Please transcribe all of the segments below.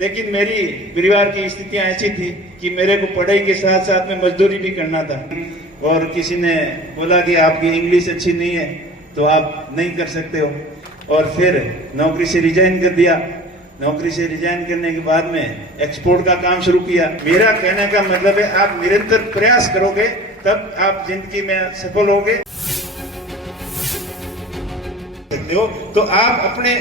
लेकिन मेरी परिवार की स्थितियां ऐसी थी कि मेरे को पढ़ाई के साथ साथ में मजदूरी भी करना था। और किसी ने बोला कि आपकी इंग्लिश अच्छी नहीं है तो आप नहीं कर सकते हो, और फिर नौकरी से रिजाइन कर दिया। नौकरी से रिजाइन करने के बाद में एक्सपोर्ट का काम शुरू किया। मेरा कहने का मतलब है आप निरंतर प्रयास करोगे तब आप जिंदगी में सफल होगे। तो आप अपने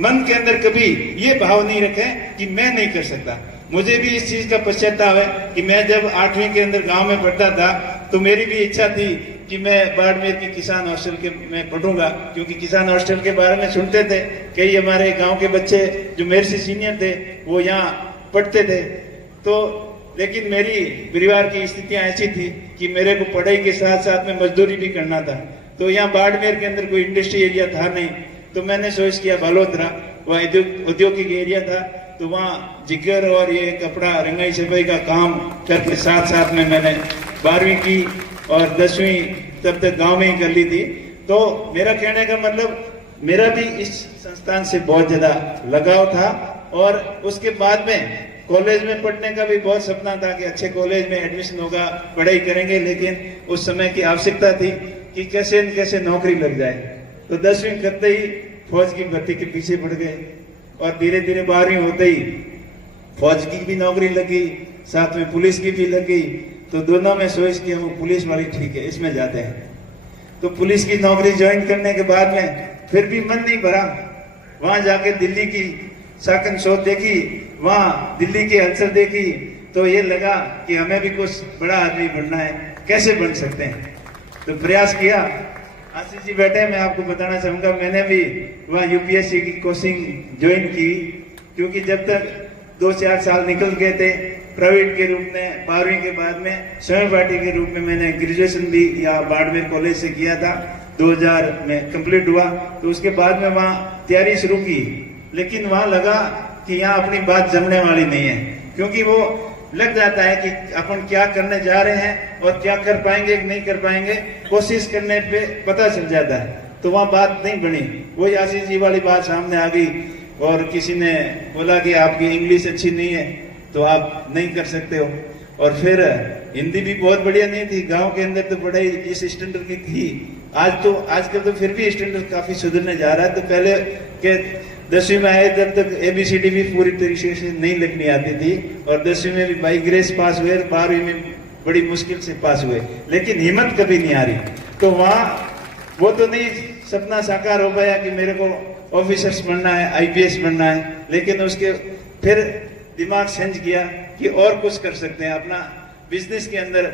मन के अंदर कभी ये भाव नहीं रखें कि मैं नहीं कर सकता। मुझे भी इस चीज का पश्चाताप है कि मैं जब 8वीं के अंदर गांव में पढ़ता था तो मेरी भी इच्छा थी कि मैं बाड़मेर की किसान हॉस्टल के में पढ़ूंगा, क्योंकि किसान हॉस्टल के बारे में सुनते थे। कई हमारे गांव के बच्चे जो मेरे से सीनियर थे वो यहाँ पढ़ते थे। तो लेकिन मेरी परिवार की स्थितियां ऐसी थी कि मेरे को पढ़ाई के साथ साथ में मजदूरी भी करना था। तो यहाँ बाड़मेर के अंदर कोई इंडस्ट्री एरिया था नहीं, तो मैंने सोच किया बालोतरा, वहाँ औद्योगिक एरिया था, तो वहाँ जिगर और ये कपड़ा रंगाई छपाई का काम करके साथ साथ में मैंने 12वीं की और 10वीं तब तक गांव में ही कर ली थी। तो मेरा कहने का मतलब मेरा भी इस संस्थान से बहुत ज्यादा लगाव था। और उसके बाद में कॉलेज में पढ़ने का भी बहुत सपना था कि अच्छे कॉलेज में एडमिशन होगा, पढ़ाई करेंगे, लेकिन उस समय की आवश्यकता थी कि कैसे न कैसे नौकरी लग जाए। तो 10वीं करते ही फौज की भर्ती के पीछे पड़ गए और धीरे धीरे 12वीं होते ही फौज की भी नौकरी लगी, साथ में पुलिस की भी लगी। तो दोनों में सोच किया वो पुलिस वाली ठीक है, इसमें जाते हैं। तो पुलिस की नौकरी ज्वाइन करने के बाद में फिर भी मन नहीं भरा। वहां जाके दिल्ली की साकन शोध देखी, वहां दिल्ली की हलचल देखी, तो ये लगा कि हमें भी कुछ बड़ा आदमी बनना है, कैसे बन सकते हैं। तो प्रयास किया। आशीष जी बैठे, मैं आपको बताना चाहूंगा मैंने भी वहाँ यूपीएससी की कोचिंग ज्वाइन की, क्योंकि जब तक 2-4 साल निकल गए थे प्राइवेट के रूप में। 12वीं के बाद में स्वयं पार्टी के रूप में मैंने ग्रेजुएशन भी या बाड़मेर कॉलेज से किया था, 2000 में कंप्लीट हुआ। तो उसके बाद में वहाँ तैयारी शुरू की, लेकिन वहाँ लगा कि यहाँ अपनी बात जमने वाली नहीं है, क्योंकि वो लग जाता है कि अपन क्या करने जा रहे हैं और क्या कर पाएंगे कि नहीं कर पाएंगे, कोशिश करने पे पता चल जाता है। तो वहाँ बात नहीं बनी, वही आशीष जी वाली बात सामने आ गई। और किसी ने बोला कि आपकी इंग्लिश अच्छी नहीं है तो आप नहीं कर सकते हो। और फिर हिंदी भी बहुत बढ़िया नहीं थी, गांव के अंदर तो पढ़ाई इस स्टैंडर्ड की थी। आजकल तो फिर भी स्टैंडर्ड काफी सुधरने जा रहा है। तो पहले के 10वीं में आए तब तक ABCD भी पूरी तरीके से नहीं लिखनी आती थी, और 10वीं में भी बाई ग्रेस पास हुए, 12वीं में बड़ी मुश्किल से पास हुए, लेकिन हिम्मत कभी नहीं आ रही। तो वहाँ वो तो नहीं सपना साकार हो पाया कि मेरे को ऑफिसर्स बनना है, IPS बनना है, लेकिन उसके फिर दिमाग सेंस किया कि और कुछ कर सकते हैं, अपना बिजनेस के अंदर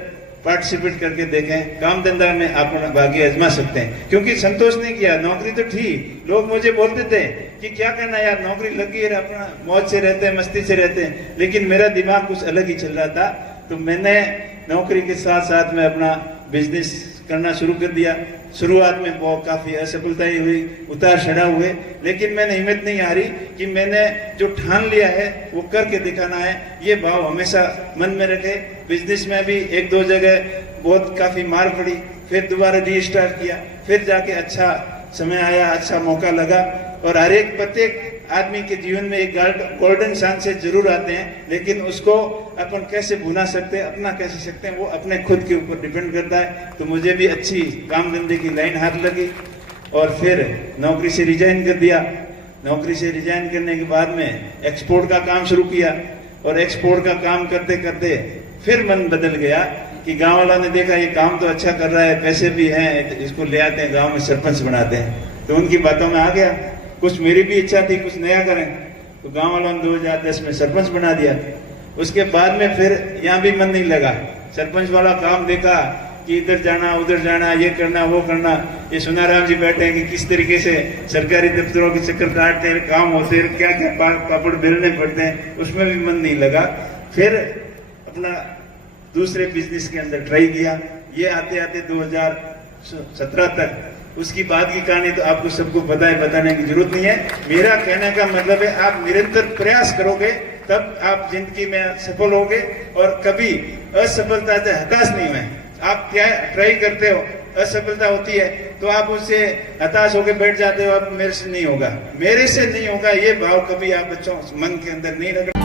पार्टिसिपेट करके देखें, काम धंधा में अपना भाग्य आजमा सकते हैं। क्योंकि संतोष नहीं किया, नौकरी तो थी, लोग मुझे बोलते थे कि क्या करना यार, नौकरी लगी है, अपना मौज से रहते हैं, मस्ती से रहते हैं, लेकिन मेरा दिमाग कुछ अलग ही चल रहा था। तो मैंने नौकरी के साथ साथ में अपना बिजनेस करना शुरू कर दिया। शुरुआत में बहुत काफी असफलताएं हुई, उतार चढ़ाव हुए, लेकिन मैंने हिम्मत नहीं हारी कि मैंने जो ठान लिया है वो करके दिखाना है। ये भाव हमेशा मन में रखे। बिजनेस में भी 1-2 जगह बहुत काफी मार पड़ी, फिर दोबारा रीस्टार्ट किया, फिर जाके अच्छा समय आया, अच्छा मौका लगा। और हर एक प्रत्येक आदमी के जीवन में एक गोल्डन चांसेस जरूर आते हैं, लेकिन उसको अपन कैसे भुना सकते हैं, अपना कैसे सकते हैं, वो अपने खुद के ऊपर डिपेंड करता है। तो मुझे भी अच्छी काम धंधे की लाइन हाथ लगी और फिर नौकरी से रिजाइन कर दिया। नौकरी से रिजाइन करने के बाद में एक्सपोर्ट का काम शुरू किया, और एक्सपोर्ट का काम करते करते फिर मन बदल गया कि गाँव वालों ने देखा ये काम तो अच्छा कर रहा है, पैसे भी हैं, इसको ले आते हैं गाँव में सरपंच बनाते हैं। तो उनकी बातों में आ गया, कुछ मेरी भी इच्छा थी कुछ नया करें, तो गांव वालों ने 2010 में सरपंच बना दिया। उसके बाद में फिर यहाँ भी मन नहीं लगा, सरपंच वाला काम देखा कि इधर जाना उधर जाना, ये करना वो करना। ये सुनाराम जी बैठे हैं कि किस तरीके से सरकारी दफ्तरों के चक्कर काटते हैं, काम होते हैं, क्या क्या पापड़ बेलने पड़ते हैं, उसमें भी मन नहीं लगा। फिर अपना दूसरे बिजनेस के अंदर ट्राई किया। ये आते आते 2017 तक, उसकी बाद की कहानी तो आपको सबको पता है, बताने की जरूरत नहीं है। मेरा कहने का मतलब है आप निरंतर प्रयास करोगे तब आप जिंदगी में सफल होगे, और कभी असफलता से हताश नहीं हुए। आप क्या ट्राई करते हो, असफलता होती है तो आप उससे हताश होकर बैठ जाते हो, अब मेरे से नहीं होगा, मेरे से नहीं होगा, ये भाव कभी आप बच्चों मन के अंदर नहीं रखना।